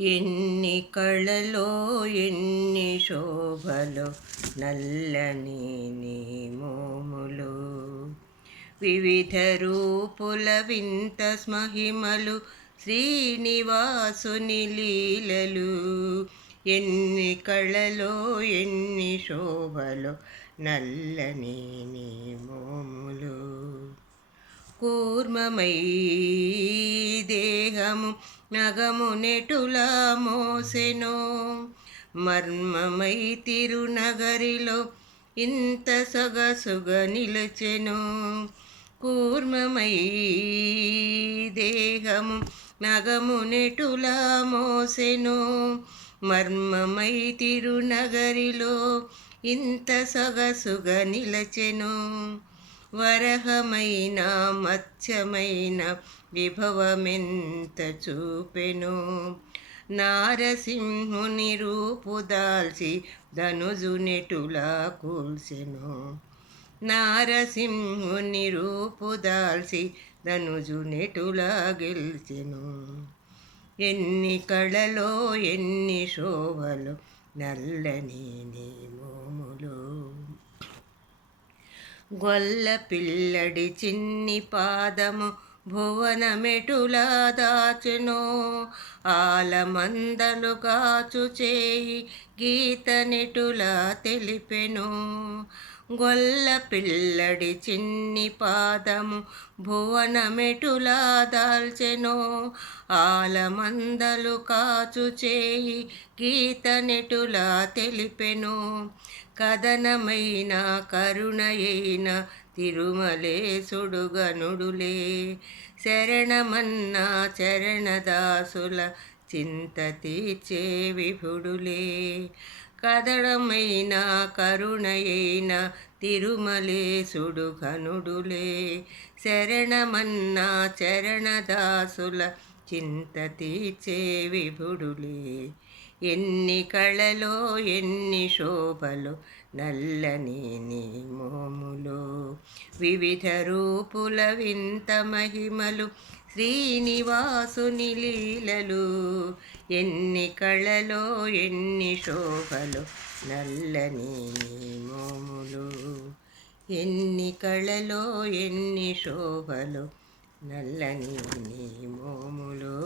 ఎన్ని కళలో ఎన్ని శోభలో నల్లని నీ మోములు, వివిధ రూపుల వింత మహిమలు శ్రీనివాసుని లీలలు. ఎన్ని కళలో ఎన్ని శోభలో నల్లని నీ మోములు, కూర్మమై దేహము నగము నెటులా మోసెనో, మర్మమై తిరునగరిలో ఇంత సొగసుగ నిలచెను. కూర్మమై దేహము నగము నెటులా మోసెను, మర్మమై తిరునగరిలో ఇంత సొగసుగ నిలచెను. వరహమైన మత్స్యమైన విభవమెంత చూపెను, నారసింహుని రూపుదాల్చి ధనుజు నెటులా కూల్సెను. నారసింహుని రూపుదాల్చి ధనుజు నెటులా గెలిచెను. ఎన్ని కళలో ఎన్ని శోభలో నల్లని నీ మోములు, గొల్ల పిల్లడి చిన్ని పాదము భువనమెటులా దాచెనో, ఆలమందలు కాచు చేయి గీత నెటులా తెలిపెను. గొల్ల పిల్లడి చిన్ని పాదము భువనమెటులా దాల్చెనో, ఆలమందలు కాచు చేయి గీత నెటులా తెలిపెను. కథనమైన కరుణయైన తిరుమలేశుడు గనుడులే, శరణమన్నా చరణదాసుల చింత తీర్చే విభుడులే. కథనమైన కరుణయైన తిరుమలేశుడు ఘనుడులే, శరణమన్నా చరణదాసుల చింత తీర్చే విభుడులే. ఎన్ని కళలో ఎన్ని శోభలో నల్లని నీ మోములు, వివిధ రూపుల వింత మహిమలు శ్రీనివాసుని లీలలు. ఎన్ని కళలో ఎన్ని శోభలో నల్లని నీ మోములు, ఎన్ని కళలో ఎన్ని శోభలో నల్లని నీ మోములు.